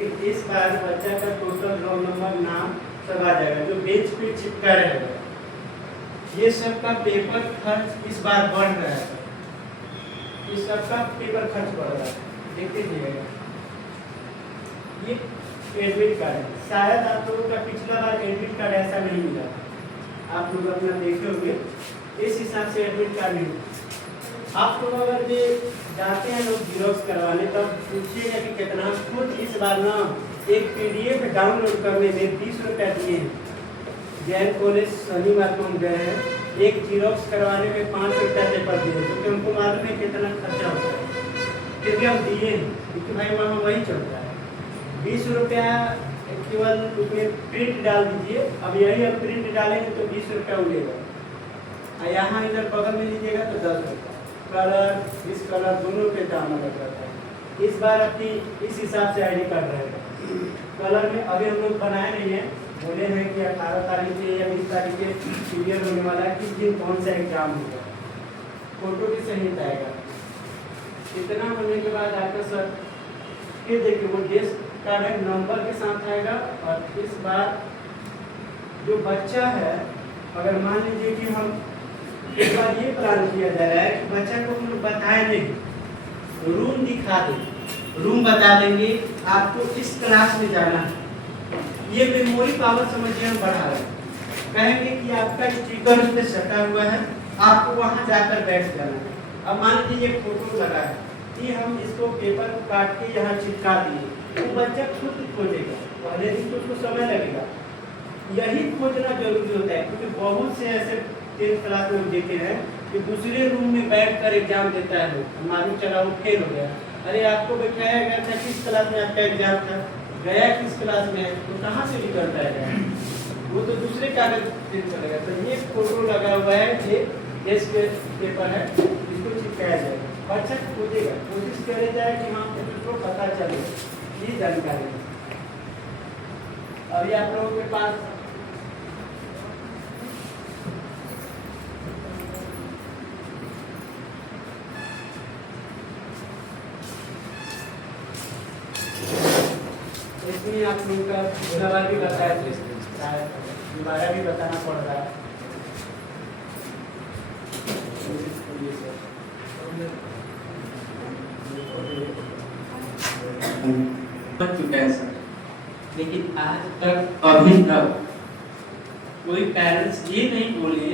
इस बार बच्चा का टोटल रोल नंबर नाम सब आ जाएगा, जो बेंच पे चिपका रहेगा। ये सबका पेपर खर्च इस बार बढ़ रहा है, इस सबका पेपर खर्च बढ़ रहा है, देखते जाइएगा। ये एडमिट कार्ड है, शायद आप लोगों का पिछला बार एडमिट कार्ड ऐसा नहीं मिला, आप लोग अपना देखे होंगे, इस हिसाब से एडमिट कार्ड नहीं। आप लोग अगर ये जाते हैं लोग जीरोक्स करवाने तब पूछिएगा कि कितना, खुद इस बार ना एक PDF डाउनलोड करने में 20 रुपया दिए हैं। जैन कॉलेज शनिवार को हम गए हैं, एक जीरोक्स करवाने में 5 रुपया पेपर दिए, क्योंकि हमको मालूम है कितना खर्चा होता है, फिर भी हम दिए हैं, क्योंकि भाई वहाँ वही चलता है। 20 रुपया केवल उसमें प्रिंट डाल दीजिए, अब यही अब प्रिंट डालेंगे तो 20 रुपया उड़ेगा। यहाँ इधर बगल में लीजिएगा तो 10 रुपया। कलर, इस कलर दोनों पे दाम अलग रहता है। इस बार अपनी इस हिसाब से ID कार्ड रहेगा। कलर में अभी हम लोग बनाए नहीं है, बोले हैं कि 18 तारीख से या 20 तारीख से क्लियर होने वाला है, किस दिन कौन सा एग्जाम होगा, फोटो भी सहित आएगा। इतना होने के बाद आपका सर फिर देखिए वो डेस्क कार्ड है, नंबर के साथ आएगा। और इस बार जो बच्चा है, अगर मान लीजिए कि हम एक बार ये प्लान किया जा रहा है कि बच्चा को हम लोग बताए नहीं, रूम दिखा दें, रूम बता देंगे आपको इस क्लास में जाना है। ये मेमोरी पावर समझिए हम बढ़ा रहे हैं, कहेंगे कि आपका स्टिकर उस पर सटा हुआ है, आपको वहाँ जाकर बैठ जाना है। अब मान लीजिए ये फोटो लगा है, कि हम इसको पेपर को काट के यहाँ चिपका दिए, तो बच्चा खुद खोजेगा, पहले दिन तो उसको समय लगेगा। यही खोजना जरूरी होता है, क्योंकि बहुत से ऐसे 10th क्लास में देखे हैं कि दूसरे रूम में बैठकर एग्जाम देता है लोग, मालूम चला वो फेल हो गया। अरे आपको बैठाया गया था, किस क्लास में आपका एग्जाम था, गया किस क्लास में है, तो कहाँ से निकलता है, वो तो दूसरे कागज से चलेगा। तो ये फोटो लगा हुआ है, ये डेस्क पेपर है, इसको चिपकाया जाएगा, बच्चा खोजेगा, कोशिश करे जाए कि हाँ उसको पता चले ये जानकारी। अभी आप लोगों के पास इसमें आप लोगों का दोबारा भी बताया, दोबारा भी बताना पड़ रहा है। बन चुका है सर, लेकिन आज तक अभी तक कोई पेरेंट्स ये नहीं बोले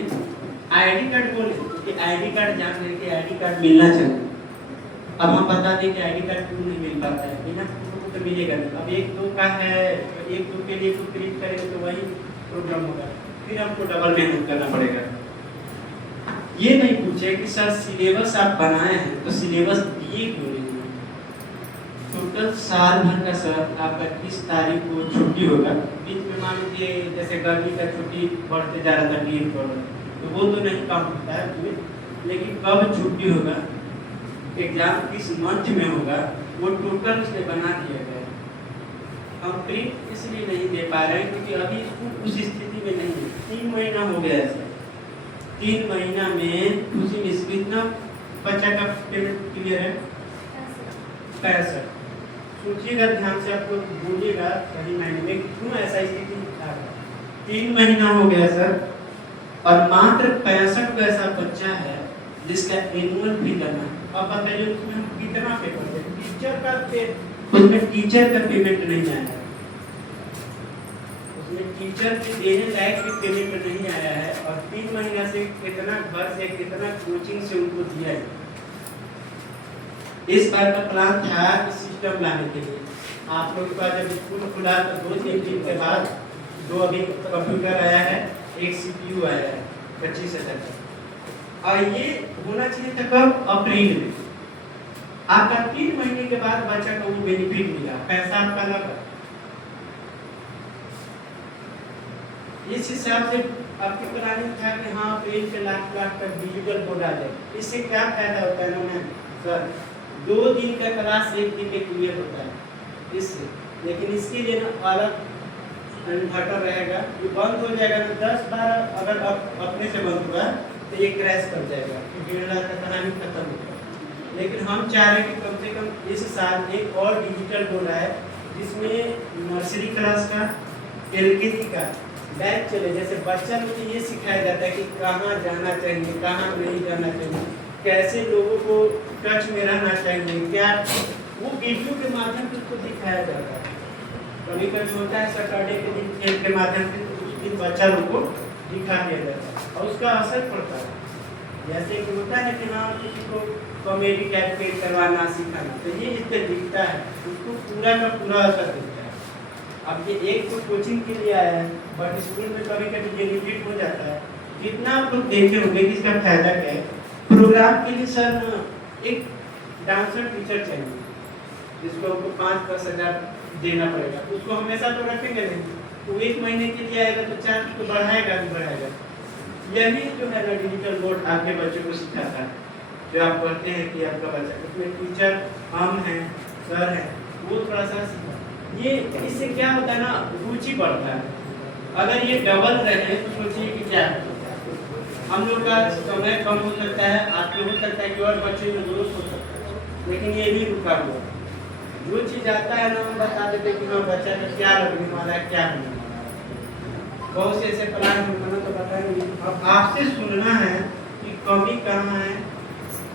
ID कार्ड बोले, क्योंकि ID कार्ड जान रहे कि ID कार्ड मिलना चाहिए। अब हम बता दें कि ID कार्ड क्यों नहीं मिल पाता है, बिना तो मिलेगा नहीं। अब 1-2 का है, 1-2 के लिए तो प्रिंट करेंगे तो वही प्रॉब्लम होगा, फिर हमको डबल मेहनत करना पड़ेगा। ये नहीं पूछे कि सर सिलेबस आप बनाए हैं तो सिलेबस दिए क्यों नहीं। टोटल साल भर का सर आपका 30 तारीख को छुट्टी होगा, बीच में मान लीजिए जैसे गर्मी का छुट्टी बढ़ते जा रहा था लीव पर, तो वो तो नहीं काम होता है, लेकिन कब छुट्टी होगा, एग्जाम किस मंथ में होगा, वो टोटल उसने बना दिया गया है। हम प्रिंट इसलिए नहीं दे पा रहे हैं क्योंकि अभी स्कूल उस स्थिति में नहीं है। 3 महीना हो गया है सर, 3 महीना में उसी में कितना बच्चा का पेमेंट क्लियर है, 65। सोचिएगा ध्यान से, आप लोग बोलिएगा सही मायने में क्यों ऐसा स्थिति था। 3 महीना हो गया सर, और मात्र 65 ऐसा बच्चा है जिसका एनुअल फी करना। अब बताइए उसमें हम कितना पेपर दें, उसमें टीचर का पेमेंट नहीं आया है, उसमें टीचर के देने लायक भी पेमेंट नहीं आया है, और 3 महीना से कितना घर से कितना कोचिंग से उनको दिया है। इस बार का प्लान था सिस्टम लाने के लिए। आप लोग के पास जब स्कूल खुला तो 2-3 दिन के बाद 2 अभी कंप्यूटर आया है, 1 CPU आया है 25,000 का, और ये होना चाहिए था कब, अप्रैल में। आपका 3 महीने के बाद बच्चा को वो बेनिफिट मिला, पैसा आपका लगा। इस हिसाब से आपके प्लानिंग था कि हाँ अप्रैल के लाख का डिजिटल बोर्ड आ जाए। इससे क्या फायदा होता है ना सर, 2 दिन का क्लास 1 दिन में क्लियर होता है इससे, लेकिन इसके लिए ना अलग इन्वर्टर रहेगा, ये बंद हो जाएगा तो 10-12 अगर अपने से बंद हुआ तो ये क्रैश कर जाएगा, 1.5 लाख का कहानी खत्म होगा। लेकिन हम चाह रहे हैं कि कम से कम इस साल एक और डिजिटल बोर्ड आए जिसमें नर्सरी क्लास का, एलकेजी का बैच चले। जैसे बच्चा लोग को ये सिखाया जाता है कि कहाँ जाना चाहिए, कहाँ नहीं जाना चाहिए, कैसे लोगों को टच में रहना चाहिए, क्या वो वीडियो के माध्यम से उसको दिखाया जाता है। कभी कभी होता है सैटरडे के दिन खेल के माध्यम से उस दिन बच्चा लोग को दिखा दिया जाता है और उसका असर पड़ता है। जैसे कि होता है कि हाँ किसी को कॉमेडी कैरेक्टर करवाना सिखाना, तो ये इससे दिखता है, उसको पूरा का पूरा असर दिखता है। अब ये एक तो कोचिंग के लिए आया है, बट स्कूल में कभी कभी ये रिपीट हो जाता है। जितना आप लोग देखे होंगे कि इसका फायदा क्या है। प्रोग्राम के लिए सर एक डांसर टीचर चाहिए जिसको आपको 5-10 हज़ार देना पड़ेगा। उसको हमेशा तो रखेंगे नहीं, वो 1 महीने के लिए आएगा तो चार्ज तो बढ़ाएगा भी बढ़ाएगा। यही जो है ना डिजिटल बोर्ड आपके बच्चों को सिखाता है। जो आप पढ़ते हैं कि आपका बच्चा, उसमें टीचर हम हैं, सर हैं, वो थोड़ा सा सीखा। ये इससे क्या होता है ना, रुचि बढ़ता है। अगर ये डबल रहे तो सोचिए कि क्या है। हम लोग का समय कम हो सकता है, आपके हो सकता है कि और बच्चे में ग्रोथ हो सकता है, लेकिन ये भी रुका हुआ। जो चीज़ आता है ना हम बता देते कि हाँ बच्चा का क्या लगने वाला है, क्या होने वाला है। बहुत से ऐसे प्लान होना तो बताएंगे। अब आपसे सुनना है कि कमी कहाँ है,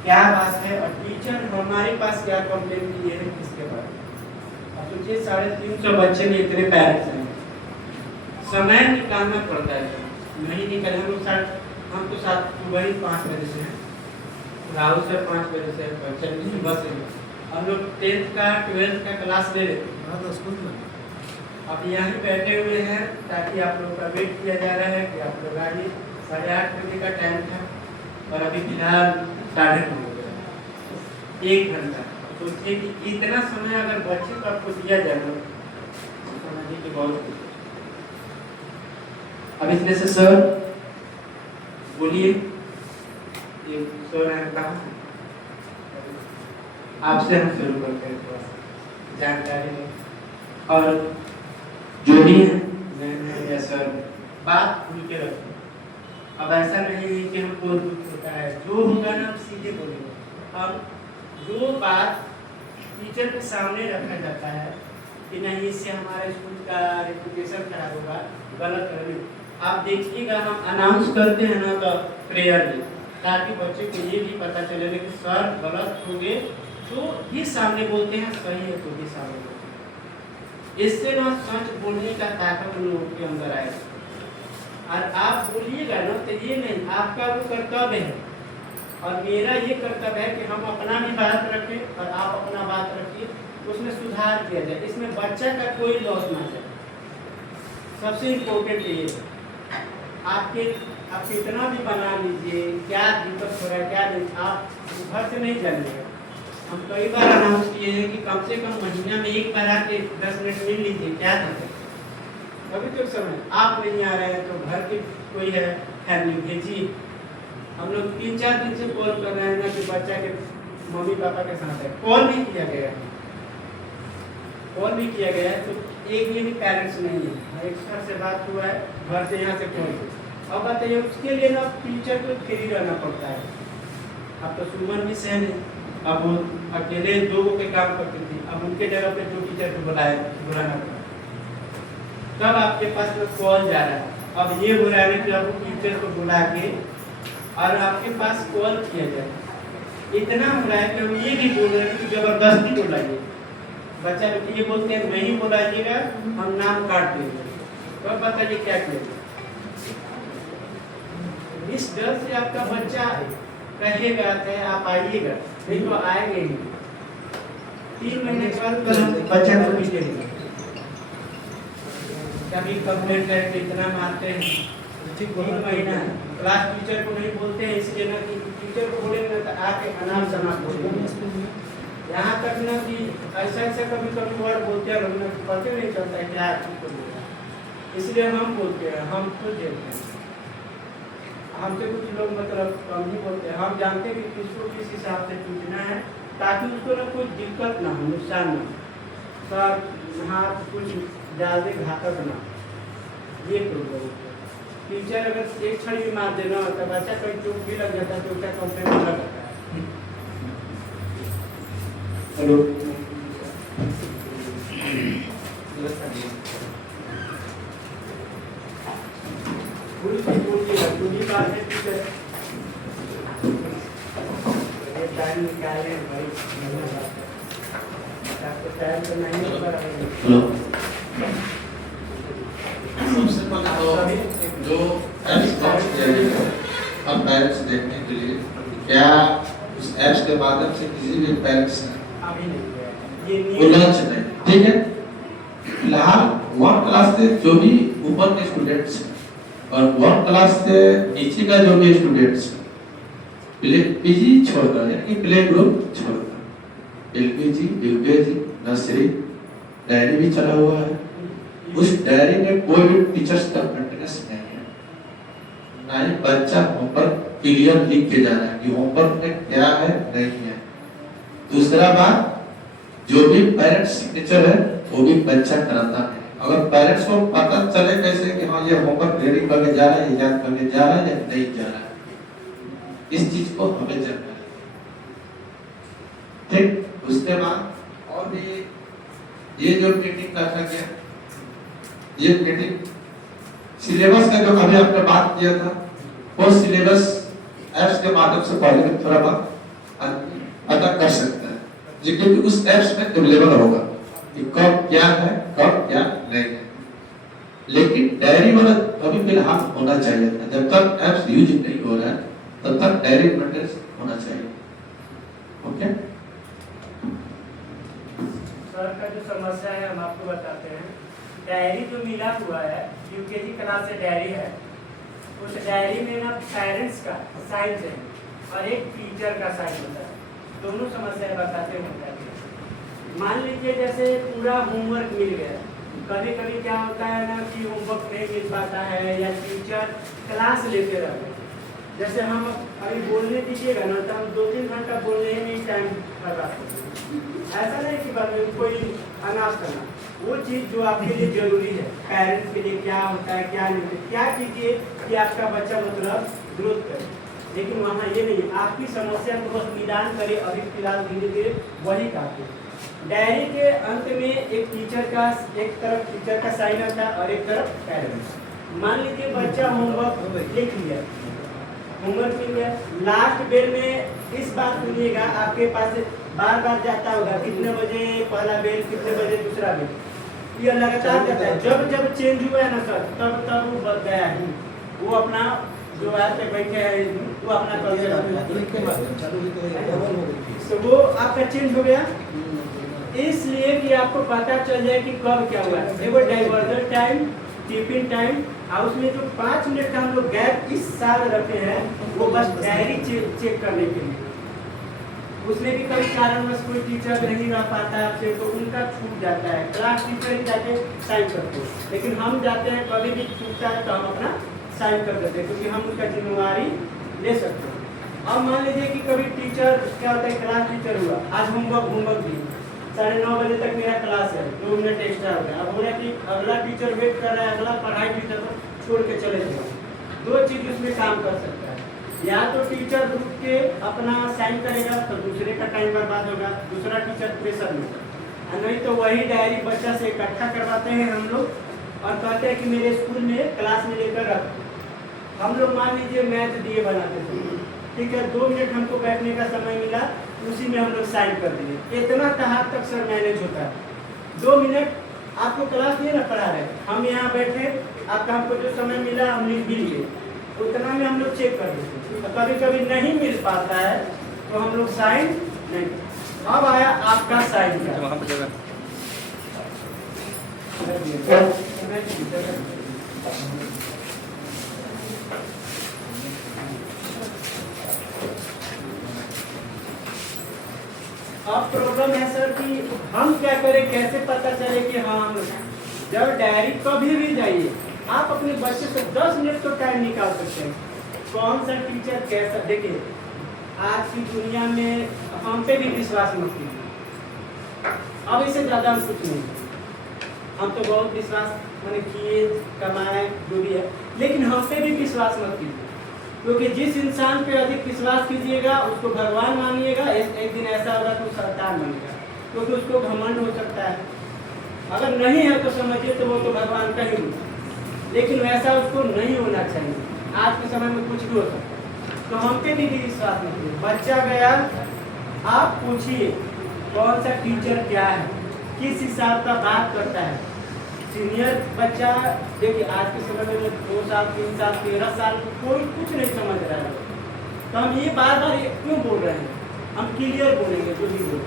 क्या बात है, और टीचर हमारे पास क्या कंप्लेन किए हैं किसके बारे में। अब सोचिए 350 बच्चे में इतने पेरेंट्स हैं, समय निकालना पड़ता है। नहीं निकल हम तो सुबह ही 5 बजे से हैं, राहुल सर 5 बजे से चलिए सुबह से हम लोग 10th का 12th का क्लास ले लेते हैं। अब यहाँ बैठे हुए हैं ताकि आप लोगों का वेट किया जा रहा है कि आप लोग आइए। 8:30 बजे का टाइम था और अभी फिलहाल 9:30 हो गया, 1 घंटा। सोचिए कि इतना समय अगर बच्चे को आपको दिया जाए तो समझिए कि बहुत। अब इसमें से सर बोलिए, ये सर है कहाँ से? आपसे हम शुरू करते हैं, थोड़ा जानकारी लें। और जो भी है मैं या सर बात खुल के रखें। अब ऐसा नहीं है कि हमको दुख होता है, जो होगा ना हम सीधे बोलेंगे। अब जो बात टीचर के सामने रखा जाता है कि नहीं इससे हमारे स्कूल का रेपुटेशन खराब होगा, गलत है। आप देखिएगा हम अनाउंस करते हैं ना तो प्रेयर में, ताकि बच्चे को ये भी पता चले कि सर गलत होंगे तो ये सामने बोलते हैं, सही है तो ये सामने बोलते हैं। इससे ना सच बोलने का ताकत उन लोगों के अंदर आएगा। और आप बोलिएगा ना तो ये नहीं, आपका वो कर्तव्य है और मेरा ये कर्तव्य है कि हम अपना भी बात रखें और आप अपना बात रखिए, उसमें सुधार किया जाए, इसमें बच्चा का कोई लॉस ना जाए। सबसे इम्पोर्टेंट ये है। आप कितना भी बना लीजिए, क्या दिक्कत हो रहा है क्या नहीं, आप घर से नहीं जानिएगा। हम कई बार अनाउंस किए हैं कि कम से कम महीना में एक बार आके 10 मिनट मिल लीजिए, क्या करते हैं। अभी तो समय आप नहीं आ रहे हैं तो घर के कोई है फैमिली भेजिए। हम लोग 3-4 दिन से कॉल कर रहे हैं ना कि बच्चा के मम्मी पापा के साथ है, कॉल भी किया गया है, कॉल भी किया गया है। तो एक ये भी पेरेंट्स नहीं है, एक सर से बात हुआ है, घर से यहाँ से कॉल। अब बताइए उसके लिए ना टीचर को फ्री रहना पड़ता है। अब तो सुमन भी सहन है, अब वो अकेले 2 के काम करती थी, अब उनके जगह पे 2 टीचर को बुलाना पड़ा। तब आपके पास में कॉल जा रहा है। अब ये हो रहा है कि आप टीचर को बुला के और आपके पास कॉल किया जाए। इतना हो रहा है कि हम ये नहीं बोल रहे कि जबरदस्ती बुलाइए। बच्चा लोग ये बोलते हैं नहीं बुलाइएगा, हम नाम काट देंगे। तो अब बताइए क्या किया। इस डर से आपका बच्चा कहेगा कि आप आइएगा, नहीं तो आएंगे ही। 3 महीने के बाद बच्चा को पीटेंगे। कभी कंप्लेंट है कि इतना मारते हैं, 3 महीना क्लास टीचर को नहीं बोलते हैं, इसलिए ना कि टीचर को बोलेंगे तो आके अनाप शनाप बोलेंगे। यहाँ तक ना कि ऐसा कभी वर्ड बोलते हैं, पता नहीं चलता है क्या चीज को बोला, इसलिए हम बोलते हैं, हम खुद देते हैं। हमसे कुछ लोग मतलब कम ही बोलते हैं, हम जानते हैं कि किसको किस हिसाब से पूछना है ताकि उसको ना कोई दिक्कत ना हो, नुकसान ना हो, सर हाथ कुछ ज़्यादा घातक ना। ये प्रॉब्लम टीचर अगर एक छड़ी भी मार देना तो बच्चा कहीं चोट भी लग जाता है तो उसका कंप्लेंट पूरा करता है। हेलो पूरी बात है टीचर, ये टाइम निकाले भाई, आपको टाइम तो नहीं होगा। सबसे पहले तो जो एप्स लॉन्च किया गया है अब पेरेंट्स देखने के लिए, क्या उस एप्स के माध्यम से किसी भी पेरेंट्स ने वो लॉन्च नहीं, ठीक है। फिलहाल 1 क्लास से जो भी ऊपर के स्टूडेंट्स हैं और 1 क्लास से नीचे का जो भी स्टूडेंट्स हैं, पीजी छोड़कर यानी कि प्ले ग्रुप छोड़कर एलकेजी, यूकेजी, नर्सरी डायरी भी चला हुआ है। उस डायरी में कोई भी टीचर्स का मेंटेनेंस नहीं है, ना ही बच्चा होमवर्क क्लियर लिख के जा रहा है कि होमवर्क में क्या है नहीं है। दूसरा बात, जो भी पेरेंट्स सिग्नेचर है वो भी बच्चा कराता है। अगर पेरेंट्स को पता चले कैसे कि हाँ ये होमवर्क रेडी करके जा रहा है, याद करके जा रहा है या नहीं जा रहा है, इस चीज को हमें जानना है, ठीक। उसके बाद और ये जो मीटिंग रखा गया, ये मीटिंग सिलेबस का जो अभी आपने बात किया था, वो सिलेबस एप्स के माध्यम से पहले में थोड़ा बहुत पता कर सकता है, क्योंकि उस एप्स में अवेलेबल होगा कि कब क्या है, कब क्या नहीं है। लेकिन डायरी वाला अभी फिलहाल होना चाहिए था, जब तक एप्स यूज नहीं हो रहा है तब तक डायरी मेंटेनेंस होना चाहिए। ओके सर का जो समस्या है हम आपको बताते हैं। डायरी जो मिला हुआ है यूकेजी क्लास से डायरी है, उस डायरी में ना पेरेंट्स का साइन है और एक टीचर का साइन होता है, दोनों समस्याएं बताते हैं। मान लीजिए जैसे पूरा होमवर्क मिल गया, कभी कभी क्या होता है ना कि होमवर्क नहीं मिल पाता है या टीचर क्लास लेते रहते हैं। जैसे हम अभी बोलने दीजिएगा ना तो हम 2-3 घंटा बोलने में टाइम बर्बाद करते हैं। ऐसा नहीं कि बाद में कोई अनाज करना, वो चीज़ जो आपके लिए जरूरी है, पेरेंट्स के लिए क्या होता है क्या नहीं, क्या कीजिए कि आपका बच्चा मतलब ग्रोथ करे। लेकिन वहाँ ये नहीं, आपकी समस्या को बस निदान करे, अभी फिलहाल धीरे धीरे वही काफी। डायरी के अंत में एक टीचर का, एक तरफ टीचर का साइन आता है और एक तरफ पेरेंट्स। मान लीजिए बच्चा होमवर्क लिख लिया, होमवर्क मिल गया, लास्ट बेल में इस बात सुनिएगा, आपके पास बार बार जाता होगा कितने बजे पहला बेल, कितने बजे दूसरा बेल, ये लगातार जाता है। जब जब चेंज हुआ है ना सर, तब तब वो बच गया है, वो अपना जो बात पे बैठे हैं वो अपना कर दिया, तो वो आपका चेंज हो गया। इसलिए कि आपको पता चल जाए कि कब क्या हुआ है। देखो डाइवर्जन टाइम, टिफिन टाइम, और उसमें जो 5 मिनट का हम लोग गैप इस साल रखे हैं वो बस डायरी चेक करने के लिए। उसमें भी कभी कारणवश कोई टीचर नहीं रह पाता है आपसे तो उनका छूट जाता है, क्लास टीचर ही जाके साइन करते हैं। लेकिन हम जाते हैं कभी भी छूटता है तो हम अपना साइन कर देते हैं, क्योंकि हम उसका जिम्मेवारी ले सकते हैं। अब मान लीजिए कि कभी टीचर क्या होता है, क्लास टीचर हुआ, आज होमवर्क दी, 9:30 बजे तक मेरा क्लास है, 2 मिनट एक्स्ट्रा हो गया। अब बोला कि अगला टीचर वेट कर रहा है, अगला पढ़ाई टीचर को छोड़ के चले जाए। 2 चीज उसमें काम कर सकता है, या तो टीचर रुक के अपना साइन करेगा तो दूसरे का टाइम बर्बाद होगा, दूसरा टीचर प्रेशर में, नहीं तो वही डायरी बच्चा से इकट्ठा करवाते हैं हम लोग और कहते हैं कि मेरे स्कूल में क्लास में लेकर रख। हम लोग मान लीजिए मैथ दिए बनाते थे, ठीक है, 2 मिनट हमको बैठने का समय मिला, उसी में हम लोग साइन कर दिए। इतना तहार तक सर मैनेज होता है। 2 मिनट आपको क्लास नहीं ना पढ़ा रहे, हम यहाँ बैठे, आपका हमको जो समय मिला हम लिख भी लिए, उतना में हम लोग चेक कर देते। तो कभी कभी नहीं मिल पाता है तो हम लोग साइन नहीं। अब आया आपका साइन का, अब प्रॉब्लम है सर कि हम क्या करें, कैसे पता चले कि हाँ हम जब डायरी कभी भी जाइए आप अपने बच्चे से 10 मिनट तो टाइम निकाल सकते हैं। कौन सा टीचर कैसा, देखिए आज की दुनिया में हम पे भी विश्वास मत कीजिए, अब इससे ज़्यादा हम कुछ नहीं, हम तो बहुत विश्वास मैंने किए कमाए जो भी है, लेकिन हम पे भी विश्वास मत कीजिए, क्योंकि जिस इंसान पे अधिक विश्वास कीजिएगा उसको भगवान मानिएगा, एक दिन ऐसा होगा तो शैतान बनेगा, क्योंकि उसको घमंड हो सकता है। अगर नहीं है तो समझिए तो वो तो भगवान का ही रूप है। लेकिन वैसा उसको नहीं होना चाहिए। आज के समय में कुछ भी हो सकता है। तो हम पे भी विश्वास नहीं करिए। बच्चा गया, आप पूछिए कौन सा टीचर क्या है, किस हिसाब का बात करता है। सीनियर बच्चा देखिए, आज के समय में 2 साल 3 साल 13 साल कोई कुछ नहीं समझ रहा है। तो हम ये बार बार क्यों बोल रहे हैं? हम क्लियर बोलेंगे जो भी बोल।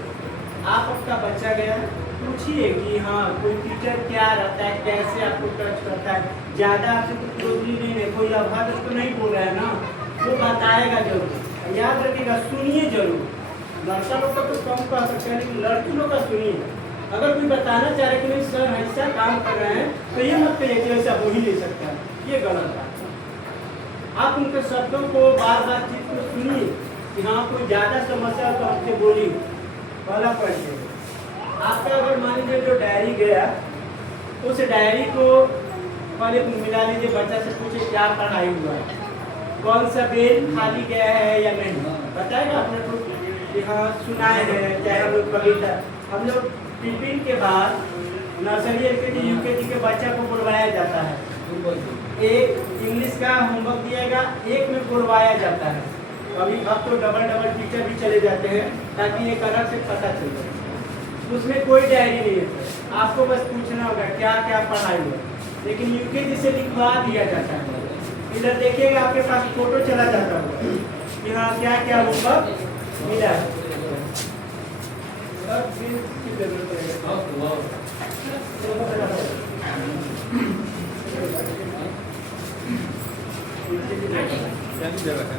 आप आपका बच्चा गया, पूछिए कि हाँ कोई टीचर क्या रहता है, कैसे आपको टच करता है। ज़्यादा आपसे कुछ क्लोजली नहीं है, कोई अभद्र तो नहीं बोल रहा है ना, वो बताएगा जरूर। याद रखिएगा, सुनिए जरूर। लड़का लोग का तो कम कह सकते हैं, लेकिन लड़की लोग का सुनिए। अगर कोई बताना चाह रहे कि नहीं सर ऐसा काम कर रहे हैं, तो ये मत कहिए कि ऐसा हो ही नहीं सकता है, ये गलत बात है। आप उनके शब्दों को बार बार चीज को सुनिए कि हाँ कोई ज़्यादा समस्या हो तो हमसे बोलिए। पहला पढ़िए। आपका अगर मान लीजिए जो डायरी गया, उस डायरी को पहले मिला लीजिए, बच्चा से पूछे क्या पढ़ाई हुआ है, कौन सा पेज खाली गया है या नहीं, बताएगा अपने को कि हाँ सुनाए हैं। चाहे हम लोग कविता, हम लोग टिफिन के बाद नर्सरी LKG UKG के बच्चा को बुलवाया जाता है। एक इंग्लिश का होमवर्क दिएगा, एक में बुलवाया जाता है। अभी अब तो डबल टीचर भी चले जाते हैं ताकि एक अलग से पता चल जाए। उसमें कोई डायरी नहीं है, आपको बस पूछना होगा क्या क्या पढ़ाई हुआ। लेकिन UKG से लिखवा दिया जाता है। इधर देखिएगा आपके पास फोटो चला जाता होगा कि हाँ क्या क्या होमवर्क मिला है। क्या जगह है?